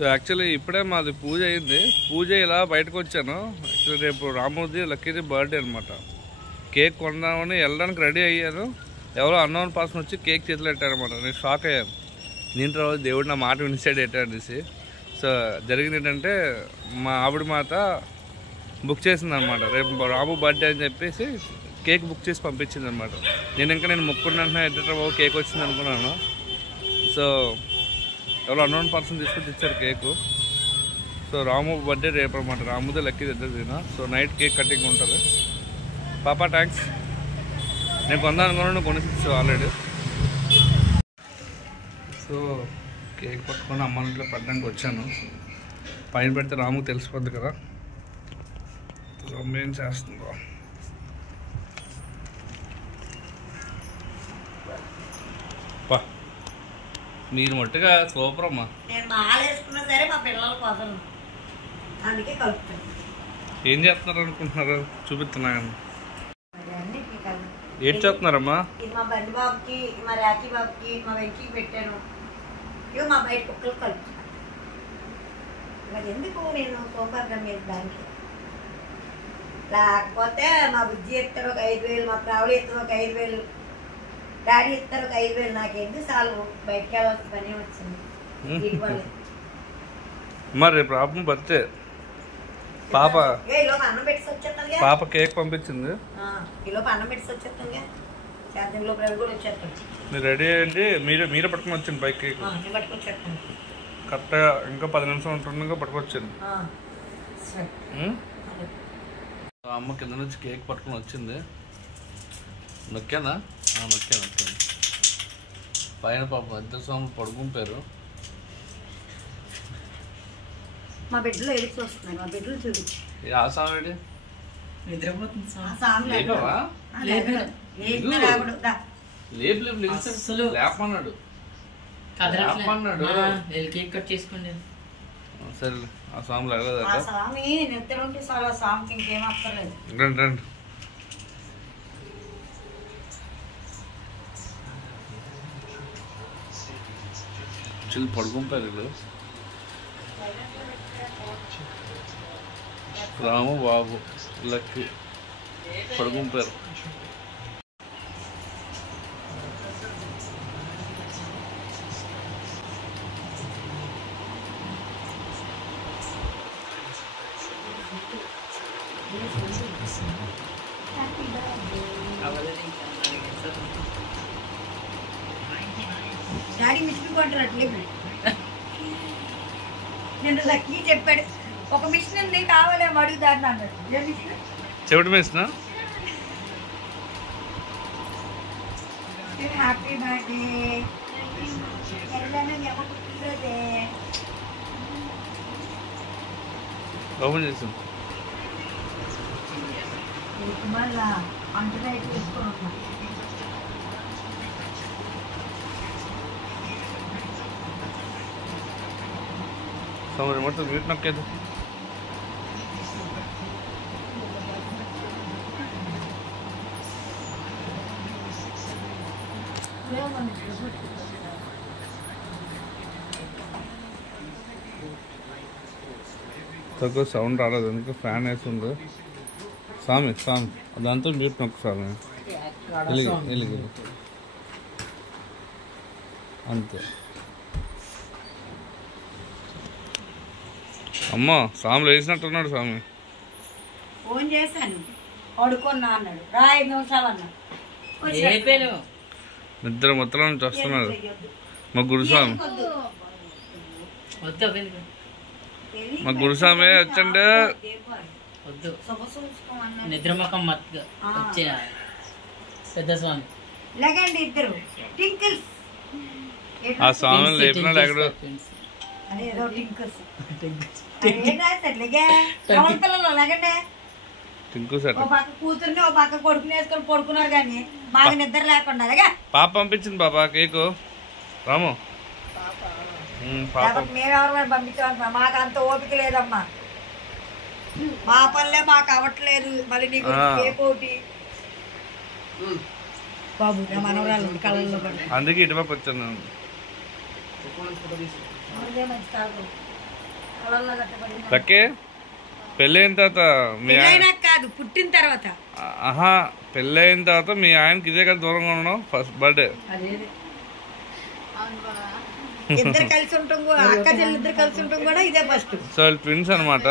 So actually ఇప్పుడే మాది పూజ అయింది. పూజ ఇలా బయటకు వచ్చాను. యాక్చువల్లీ రేపు రాముది లక్కీది బర్త్డే అనమాట. కేక్ కొందామని వెళ్ళడానికి రెడీ అయ్యాను. ఎవరో అన్నోన్ పర్సన్ వచ్చి కేక్ చేతిలో పెట్టారనమాట. నేను షాక్ అయ్యాను. నేను తర్వాత దేవుడు నా మాట వినిసాడు ఏంటనేసి. సో జరిగింది ఏంటంటే మా ఆవిడ మాత బుక్ చేసింది అనమాట. రేపు రాము బర్త్డే అని చెప్పేసి కేక్ బుక్ చేసి పంపించింది అనమాట. నేను మొక్కున్నాను ఎట్లా బాబు కేక్ వచ్చింది అనుకున్నాను. సో ఎవరో అన్నోన్ పర్సన్ తీసుకొచ్చి ఇచ్చారు కేకు. సో రాము బర్త్డే రేపు అనమాట. రాముదే లక్కీ దగ్గర. సో నైట్ కేక్ కటింగ్ ఉంటుంది. పాపా థ్యాంక్స్. నేను కొందాను అనుకున్నాను, కొనిస్తాను ఆల్రెడీ. సో కేక్ పట్టుకొని అమ్మ ఇంట్లో పెట్టడానికి వచ్చాను. పైన పెడితే రాముకు తెలిసిపోద్ది కదా. అమ్మ ఏం చేస్తుందో. మీరు మట్టుగా సూపర్ అమ్మా. ఏం చేస్తున్నారు అనుకుంటున్నారు? చూపిస్తున్నా. ఏం చేస్తున్నారమ్మా? మా బండి బాబుకి, మా రాఖీ బాబుకి, మా వెంకీకి పెట్టాను. ఇవి మా బయట కుక్కలు కలుపుతున్నాను. మరి ఎందుకు నేను సోమవారం మీద దానికి లేకపోతే మా బుజ్జి ఇస్తారు ఒక 5,000, మా ప్రావులు ఇస్తారు ఒక 5,000, డాడీ ఇస్తారు ఒక 5,000. నాకు ఎందుకు చాలు బయటకు వెళ్ళాల్సిన పని వచ్చింది. మరి రేపు రాము బర్త్డే. పాప అన్నం పెట్టి వచ్చేస్తాను. పాప కేక్ పంపించింది. ఈలోపు అన్నం పెట్టి వచ్చేస్తాను. లోపల కూడా వచ్చేస్తాను. మీరు రెడీ అయ్యండి. మీరే పట్టుకుని వచ్చింది బైక్ కేక్. పట్టుకొచ్చేస్తాను కరెక్ట్గా. ఇంకా 10 నిమిషాలు ఉంటుండగా పట్టుకొచ్చింది. అమ్మ కింద నుంచి కేక్ పట్టుకుని వచ్చింది. నొక్కానా? నొక్కాను. పైన పాపం ఇద్దరు స్వాములు పడుకుంటారు. మా బిడ్డలో ఎడిచి వస్తున్నాయి. మా బిడ్డలు చూపించి ఆ స్వామి నిద్రపోతుంది. లేపమన్నాడు. కేక్ కట్ చేసుకోండి. సరే ఆ స్వామి లేగలేదు. స్వామి నిద్ర ఉంటే చాలా స్వామికి ఇంకేం అక్కర్లేదు. రండి. చిల్లు పడుకుంటారు వీళ్ళు. రాము బాబు లక్కీ పడుకుంటారు. డాడీ మిషన్ కొంటారు. నేను లక్కీ చెప్పాడు ఒక మిషన్ ఉంది కావాలేమో అడుగుదాన్ని అన్నాడు. చెవిటి మిషన్. Happy birthday. ఓపెన్ చేసాం. మళ్ళా అంటున్నా వేసుకొని ఉన్నా. మొత్తం మ్యూట్ నొక్కేది. తక్కువ సౌండ్ రాలేదు ఎందుకు ఫ్యాన్ వేస్తుంది. స్వామి అదంతా మ్యూట్ నొక్కు స్వామి. వెలిగి అంతే. అమ్మా స్వామి వేసినట్టున్నాడు. స్వామి ఫోన్ చేశాను పడుకున్నా అన్నాడు. 5 నిమిషాలు అన్నాడు. నిద్ర మొత్తం నుంచి వస్తున్నాడు మా గురుస్వామి. మా గురుస్వామి వచ్చండి. నిద్రమకం పెద్ద స్వామి లేకండి ఇద్దరు టింకిల్స్. ఆ స్వామిని లేపినాడు ఎక్కడ. అదేదో టింకిల్స్ లేకండి. టింకు సార్ ఓ పక్క కూతుర్ని ఓ పక్క కొడుకుని వేసుకొని పడుకున్నారు కానీ బాగా నిద్ర లేకుండా. అలాగే పాప పంపించింది. పాప కేకు రాము మేమెవరు పంపించామన్నా. మాకు అంత ఓపిక లేదమ్మా. మా పనులే మాకు అవ్వట్లేదు. మళ్ళీ నీకు కేక్ ఒకటి బాబు మనవరాలు కళ్ళల్లో పడి అందుకే ఇటుపక్క వచ్చాను. పొలంలో కట్టబడింది. లక్కీ పెళ్ళైన తర్వాత మీ పెళ్ళైనాక కాదు, పుట్టిన తర్వాత. ఆహా పెళ్ళైన తర్వాత మీ ఆయనకి ఇదే కదా దూరంగా ఉండడం ఫస్ట్ బర్త్డే. ఇద్దరు కలిసి ఉంటాం కూడా, అక్క చెల్లి ఇద్దరు కలిసి ఉంటాం కూడా ఇదే ఫస్ట్. సో ట్విన్స్ అనమాట,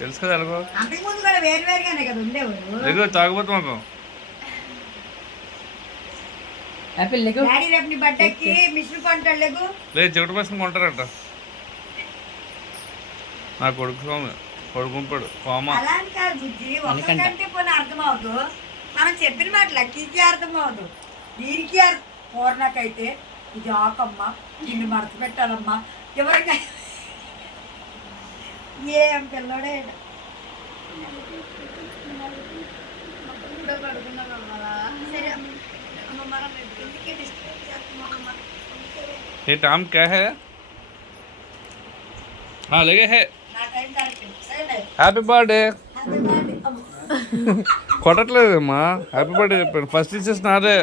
తెలుసు కదా ఎలాగో. అంతకు ముందు కూడా వేరు వేరుగానే కదా ఉండేవారు. ఎగువ తాగబోతు మాకు డాడీ రేపు నీ బర్త్డేకి మిషన్ కొంటాడు. లేకు లేదు చెవిటి పసుపు కొంటారంట. నా కొడుకు స్వామి కొడుకుంపాడు కోమ. అలా అని కాదు బుజ్జి, ఒక్కకంటే పోనీ అర్థం అవదు. మనం చెప్పిన మాట లక్కీకి అర్థం అవదు, దీనికి పూర్ణకైతే ఇది ఆకమ్మ, నిన్ను మడత పెట్టాలమ్మా, ఎవరికైనా ఏం పిల్లడే. ये टाइम क्या है? हाँ लगे है హ్యాపీ బర్త్డే. కొట్టట్లేదమ్మా, హ్యాపీ బర్త్డే చెప్పండి. ఫస్ట్ ఇచ్చేసి నాదే.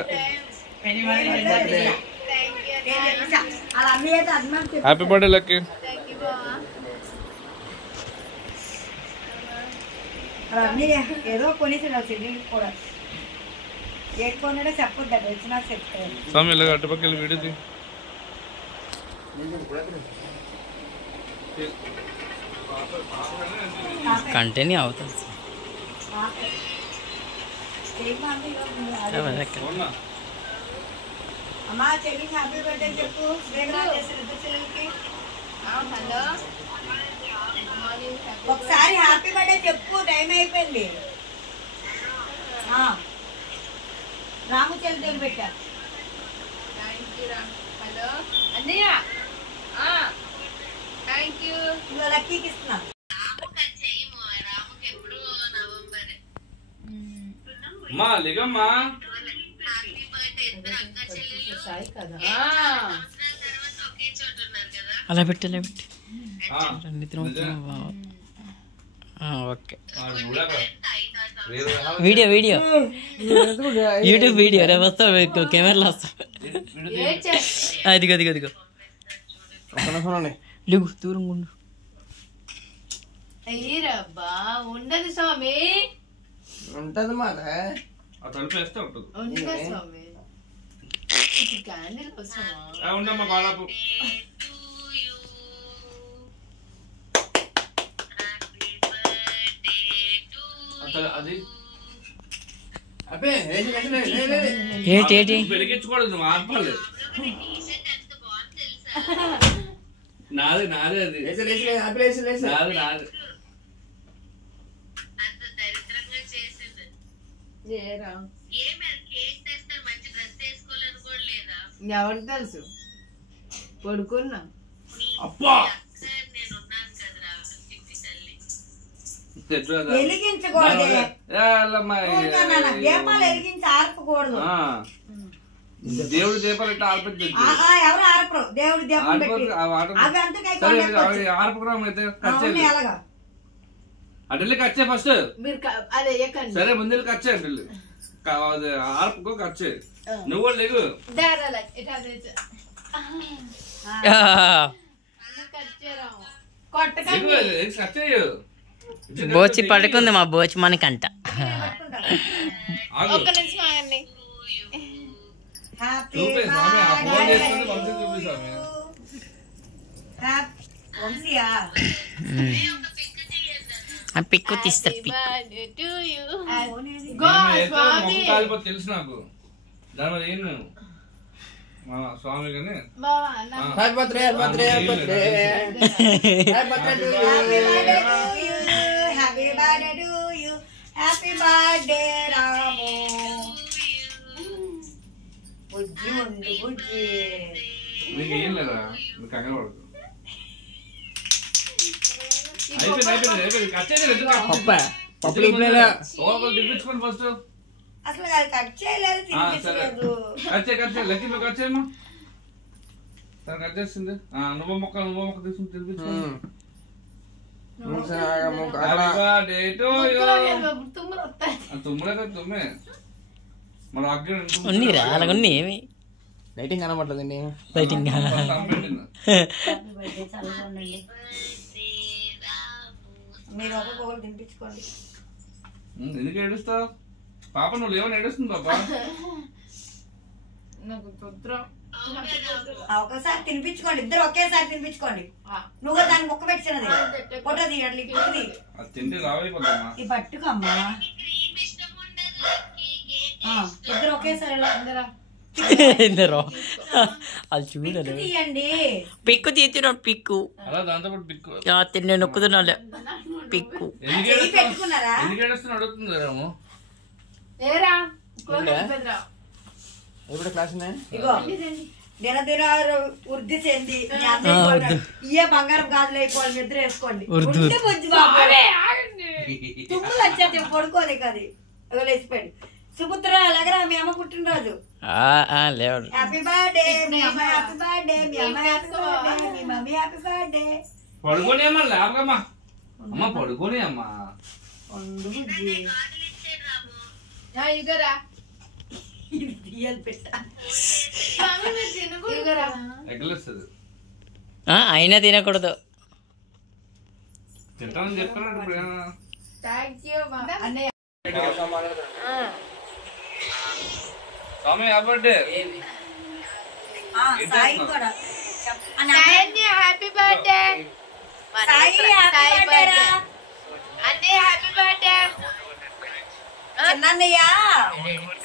Happy birthday lucky. ఏదో కొనేసి కూడా ఏ కొన్నాడో చెప్పొద్దు, వచ్చినా చెప్తాను. స్వామి ఇలా అటుపక్కల వీడియో తీ. కంటిన్యూ అవుతుంది. అమ్మా చెల్లికి హ్యాపీ బర్త్డే చెప్పు. చెల్లెలకి ఒకసారి హ్యాపీ బర్త్డే చెప్పు, టైం అయిపోయింది. రాము చెల్లి దగ్గర పెట్టా. ఇవాళ లక్కీకి ఇస్తున్నా. అమ్మా లేగమ్మా. అలా పెట్టి అలా పెట్టి నిద్ర okay. Video video YouTube video రేపు వస్తా, కెమెరాలో వస్తా. అదిగో అదిగో అదిగో లేగు దూరంగా ఉండు. అయ్యరబ్బా ఉండదు స్వామి, ఉంటది మాట తలుపేస్తే ఉంటుంది. ఉండదు స్వామి. క్యాండిల్ వస్తావా? ఉండమ్మా బాలాపు. అది ఏంటి ఏంటి వెలిగించకూడదు, నువ్వు ఆర్పాలి. నాది నాదే అది నాది నాది. ఎవరికి తెలుసు, పడుకున్నా. అబ్బా వెలిగించకూడదు, దీపాలు వెలిగించి ఆర్పకూడదు. దేవుడు దీపాలు ఇట్లా ఆర్పించు. ఎవరు ఆర్పరు, దేవుడు దీపం అడ్డెళ్ళి కచ్చే ఫస్ట్. మీరు అదే ఎక్కండి. సరే ముందు కచ్చే అడ్డెళ్ళి ఆర్పుకో కచ్చే. నువ్వు కూడా లేగు. బోచి పడుకుంది మా బోచి మనకంట. ఒక్క నిమిషం ఆగండి. పిక్కు తీస్తారు. తెలుసు నాకు దాని ఏం స్వామి కానీ happy birthday happy birthday happy birthday happy birthday to you happy birthday to you happy birthday రాము. బుజ్జి ఉండు బుజ్జి, నీకు ఏం లేదా, నువ్వు కంగారు పడకు. అయిపోయింది అయిపోయింది అయిపోయింది. తిప్పించుకోండి ఫస్ట్. అసలు కట్ చేయలేదు, తినిపించలేదు. కట్ చేయి లక్కీ నువ్వు కట్ చేయమ్మా. సరే కట్ చేస్తుంది. నువ్వు మొక్క తీసుకుని తినిపించుకోండి. తుమ్ములే కదా తుమ్మే మన ఉన్నీరా అలాగ ఉన్ని ఏమి లైటింగ్ కనబడలేదండి. లైటింగ్ మీరు ఒకరు తినిపించుకోండి. ఎందుకు ఏడుస్తావు పాప? నువ్వు లేవని ఏడుస్తుంది పాప. ఒకసారి తినిపించుకోండి, ఇద్దరు ఒకేసారి తినిపించుకోండి. నువ్వు దాన్ని మొక్క పెట్టినది ఫోటో తీయండి. అది తింటే రావైపోతామ్మా. ఈ పట్టుకమ్మా, ఇద్దరు ఒకేసారి అది చూడలే. తీయండి. పిక్కు తీస్తున్నాడు పిక్కు. అలా దాంతో పాటు పిక్కు నేను నొక్కుతున్నాలే పిక్కు. పెట్టుకున్నారా? ఎందుకు ఏడుస్తున్నా అడుగుతుంది రాము. ఎప్పుడు క్లాస్ ఇగో దినదిన వృద్ధి చెంది ఇయే బంగారం గాజులు అయిపోవాలి. నిద్ర వేసుకోండి. బుజ్జి బాబు తుమ్ములు వచ్చేది పడుకోని కది లేచిపోయాడు. సుపుత్ర ఎలాగరా మీ అమ్మ పుట్టినరోజు. హ్యాపీ బర్త్డే మీ అమ్మ, హ్యాపీ బర్త్డే మీ అమ్మ, హ్యాపీ బర్త్డే మీ మమ్మీ, హ్యాపీ బర్త్డే. పడుకోని అమ్మా లేవకమ్మా. అమ్మ పడుకోని అమ్మా. అయినా తినకూడదు. తింటానని చెప్తున్నాడు ఇప్పుడు. స్వామి హ్యాపీ బర్త్డే. సాయి కూడా హ్యాపీ బర్త్డే. చిన్నయ్య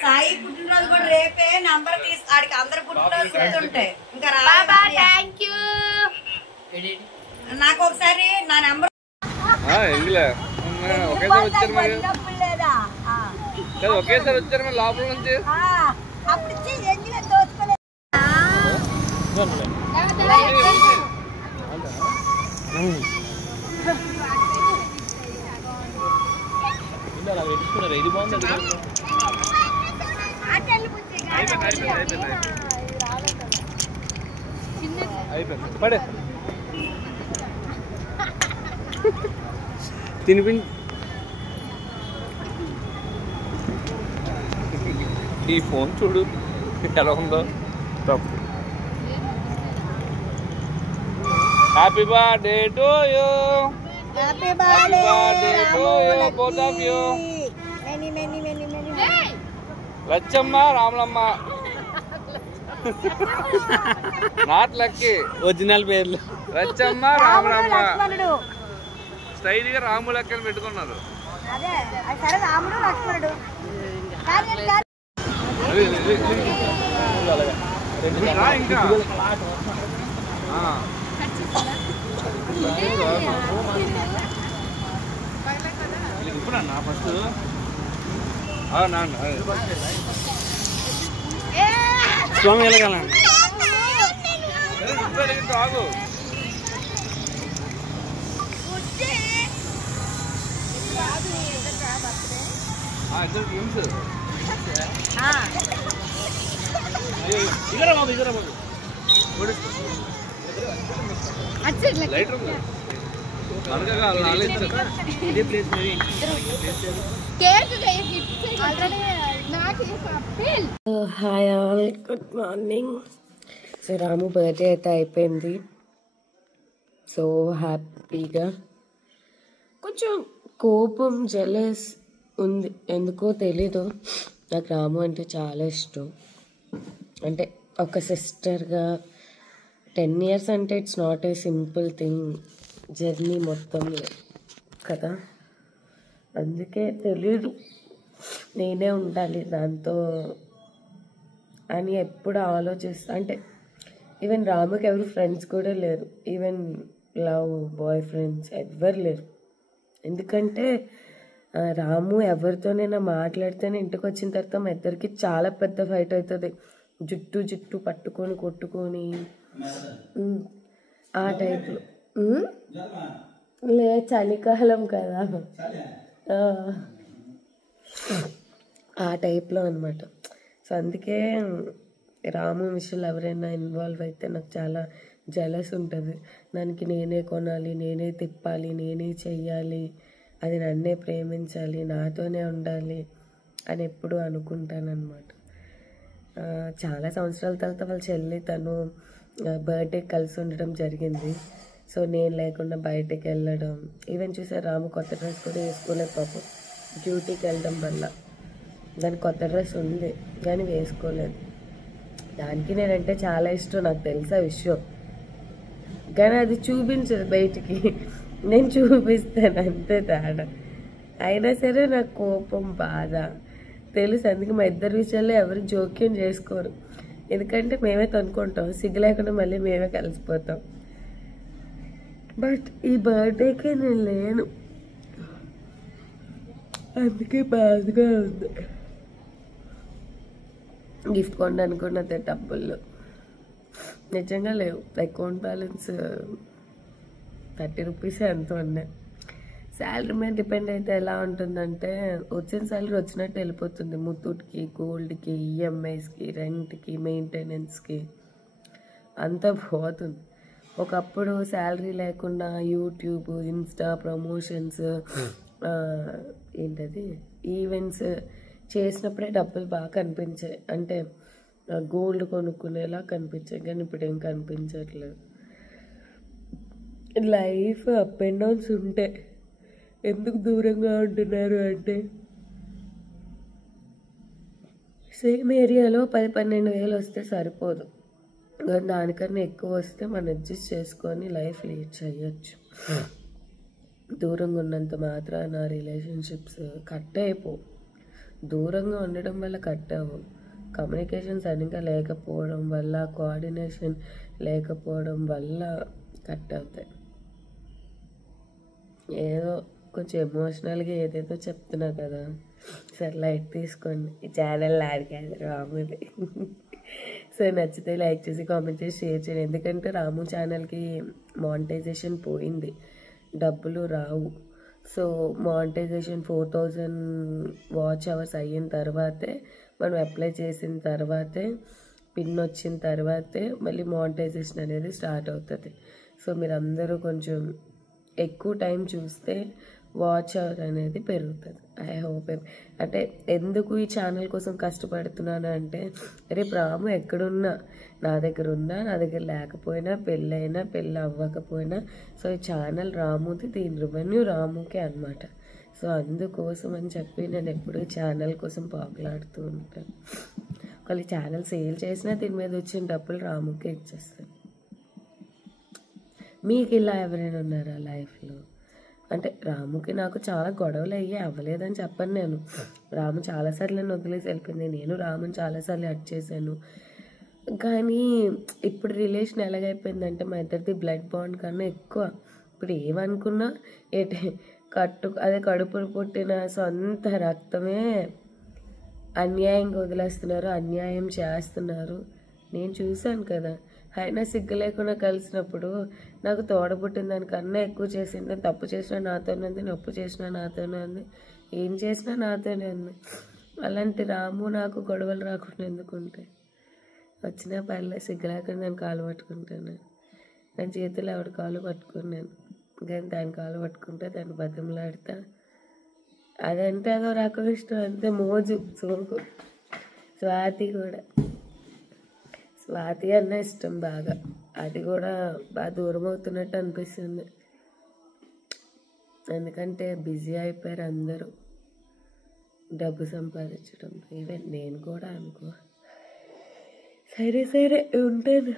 సాయి పుట్టినరోజు కూడా రేపే. నంబర్ తీసి ఆడికి అందరు పుట్టినరోజు గుర్తుంటాయి. ఇంకా నాకు ఒకసారి నా నెంబర్ ఒకేసారి వచ్చారు మరి లోపల నుంచి. ఇది బాగుంది. పడే తినిపి. ఈ ఫోన్ చూడు ఎలా ఉందో. Happy birthday to you. Happy birthday to you both of you. Lachamma Ramulamma. Not lucky. Original పేర్లు లచ్చమ్మ రాములమ్మ. స్టైల్ గా రాము లెక్కలు పెట్టుకున్నారు. అదే సరే రాముడు లక్ష్మణుడు. ఇంకా ఇప్పుడన్నా ఫస్ట్ స్వామి వెళ్ళగలండి. ఆగు. ఇద్దరు ట్విన్స్. ఇగరా బాబు ఇగరా బాబు. లైటర్ ఉంది. Hi all, good morning. So రాము బర్త్డే అయితే అయిపోయింది. సో హ్యాపీగా, కొంచెం కోపం జెలస్ ఉంది, ఎందుకో తెలీదు. నాకు రాము అంటే చాలా ఇష్టం. అంటే ఒక సిస్టర్గా 10 years అంటే it's not a simple thing, journey మొత్తం కదా. అందుకే తెలీదు నేనే ఉండాలి దాంతో అని ఎప్పుడు ఆలోచిస్తా. అంటే ఈవెన్ రాముకి ఎవరు ఫ్రెండ్స్ కూడా లేరు, ఈవెన్ లవ్ బాయ్ ఫ్రెండ్స్ ఎవ్వరు లేరు. ఎందుకంటే రాము ఎవరితోనైనా మాట్లాడితేనే ఇంటికి వచ్చిన తర్వాత మా ఇద్దరికి చాలా పెద్ద ఫైట్ అవుతుంది. జుట్టు పట్టుకొని కొట్టుకొని ఆ టైప్లో. లే చలికాలం కదా, ఆ టైప్లో అనమాట. సో అందుకే రాము విషయంలో ఎవరైనా ఇన్వాల్వ్ అయితే నాకు చాలా జలస్ ఉంటుంది. దానికి నేనే కొనాలి, నేనే తిప్పాలి, నేనే చెయ్యాలి, అది నన్నే ప్రేమించాలి, నాతోనే ఉండాలి అని ఎప్పుడు అనుకుంటానన్నమాట. చాలా సంవత్సరాల తర్వాత వాళ్ళ చెల్లి తను బర్త్డే కలిసి ఉండడం జరిగింది. సో నేను లేకుండా బయటకు వెళ్ళడం, ఈవెన్ చూసారు రాము కొత్త డ్రెస్ కూడా వేసుకోలేదు పాపం, డ్యూటీకి వెళ్ళడం వల్ల. దానికి కొత్త డ్రెస్ ఉంది కానీ వేసుకోలేదు. దానికి నేనంటే చాలా ఇష్టం, నాకు తెలుసు ఆ విషయం, కానీ అది చూపించదు బయటికి, నేను చూపిస్తాను అంతే తేడా. అయినా సరే నాకు కోపం, బాధ తెలుసు. అందుకే మా ఇద్దరి విషయాల్లో ఎవరు జోక్యం చేసుకోరు, ఎందుకంటే మేమే తనుకుంటాం, సిగ్గు లేకుండా మళ్ళీ మేమే కలిసిపోతాం. బట్ ఈ బర్త్డేకి నేను లేను, అందుకే బాధగా ఉంది. గిఫ్ట్ కొనడానికి కూడా అదే డబ్బులు నిజంగా లేవు. అకౌంట్ బ్యాలెన్స్ 30 రూపీస్ ఎంతో ఉన్నాయి. శాలరీ మీద డిపెండ్ అయితే ఎలా ఉంటుందంటే వచ్చిన శాలరీ వచ్చినట్టు వెళ్ళిపోతుంది. ముత్తూట్కి, గోల్డ్కి, ఈఎంఐస్కి, రెంట్కి, మెయింటెనెన్స్కి అంతా పోతుంది. ఒకప్పుడు శాలరీ లేకుండా యూట్యూబ్, ఇన్స్టా ప్రమోషన్స్, ఏంటది ఈవెంట్స్ చేసినప్పుడే డబ్బులు బాగా కనిపించాయి, అంటే గోల్డ్ కొనుక్కునేలా కనిపించాయి. కానీ ఇప్పుడు ఏం కనిపించట్లేదు. లైఫ్ అప్ అండ్ డౌన్స్ ఉంటే ఎందుకు దూరంగా ఉంటున్నారు అంటే, సేమ్ ఏరియాలో 10-12 వేలు వస్తే సరిపోదు, కానీ దానికన్నా ఎక్కువ వస్తే మనం అడ్జస్ట్ చేసుకొని లైఫ్ లీడ్ చేయొచ్చు. దూరంగా ఉన్నంత మాత్రాన రిలేషన్షిప్స్ కట్ అయిపో. దూరంగా ఉండడం వల్ల కట్ అవ్వవు, కమ్యూనికేషన్ సరిగ్గా లేకపోవడం వల్ల, కోఆర్డినేషన్ లేకపోవడం వల్ల కట్ అవుతాయి. ఏదో కొంచెం ఎమోషనల్గా ఏదేదో చెప్తున్నా కదా, సరే లైట్ తీసుకోండి. ఈ ఛానల్ ఆడికాదు, రాముది. సో నచ్చితే లైక్ చేసి, కామెంట్ చేసి, షేర్ చేయండి. ఎందుకంటే రాము ఛానల్కి మానిటైజేషన్ పోయింది, డబ్బులు రావు. సో మానిటైజేషన్ 4000 వాచ్ అవర్స్ అయిన తర్వాతే, మనం అప్లై చేసిన తర్వాతే, పిన్ వచ్చిన తర్వాతే మళ్ళీ మానిటైజేషన్ అనేది స్టార్ట్ అవుతుంది. సో మీరు అందరూ కొంచెం ఎక్కువ టైం చూస్తే వాచ్ అవర్ అనేది పెరుగుతుంది. I hope. అంటే ఎందుకు ఈ ఛానల్ కోసం కష్టపడుతున్నాను అంటే, రేపు రాము ఎక్కడున్నా, నా దగ్గర ఉన్నా, నా దగ్గర లేకపోయినా, పెళ్ళైనా పెళ్ళి అవ్వకపోయినా, సో ఈ ఛానల్ రాముది, దీని రెవెన్యూ రాముకే అనమాట. సో అందుకోసం అని చెప్పి నేను ఎప్పుడు ఛానల్ కోసం పాకులాడుతూ ఉంటాను. ఒకవేళ ఛానల్ సేల్ చేసినా దీని మీద వచ్చిన డబ్బులు రాముకే ఇచ్చేస్తాను. మీకు ఇలా ఎవరైనా ఉన్నారా లైఫ్లో? అంటే రాముకి నాకు చాలా గొడవలు అయ్యి అవ్వలేదని చెప్పను నేను. రాము చాలాసార్లు నన్ను వదిలేసి వెళ్ళిపోయింది, నేను రాముని చాలాసార్లు హర్ట్ చేశాను. కానీ ఇప్పుడు రిలేషన్ ఎలాగైపోయిందంటే మా ఇద్దరిది బ్లడ్ బాండ్ కన్నా ఎక్కువ. ఇప్పుడు ఏమనుకున్నా కడుపును పుట్టిన సొంత రక్తమే అన్యాయంగా వదిలేస్తున్నారు, అన్యాయం చేస్తున్నారు. నేను చూశాను కదా. అయినా సిగ్గు లేకుండా కలిసినప్పుడు నాకు తోడబుట్టిన దానికన్నా ఎక్కువ చేసింది. తప్పు చేసినా నాతోనే ఉంది, నొప్పు చేసినా నాతోనే ఉంది, ఏం చేసినా నాతోనే ఉంది. అలాంటి రాము నాకు గొడవలు రాకుండా ఎందుకుంటాయి? వచ్చినా పర్లేదు, సిగ్గు లేకుండా నేను కాలు పట్టుకుంటాను. నా చేతులు ఆవిడ కాలు పట్టుకున్నాను, కానీ దాని కాలు పట్టుకుంటే దాన్ని బతిమలాడతా. అదంటే అదో రకం ఇష్టం, అంతే మోజు, సోకు. స్వాతి కూడా, స్వాతి అన్న ఇష్టం బాగా. అది కూడా బాగా దూరం అవుతున్నట్టు అనిపిస్తుంది, ఎందుకంటే బిజీ అయిపోయారు అందరూ డబ్బు సంపాదించడం. ఈవెన్ నేను కూడా అనుకో. సరే ఉంటాను.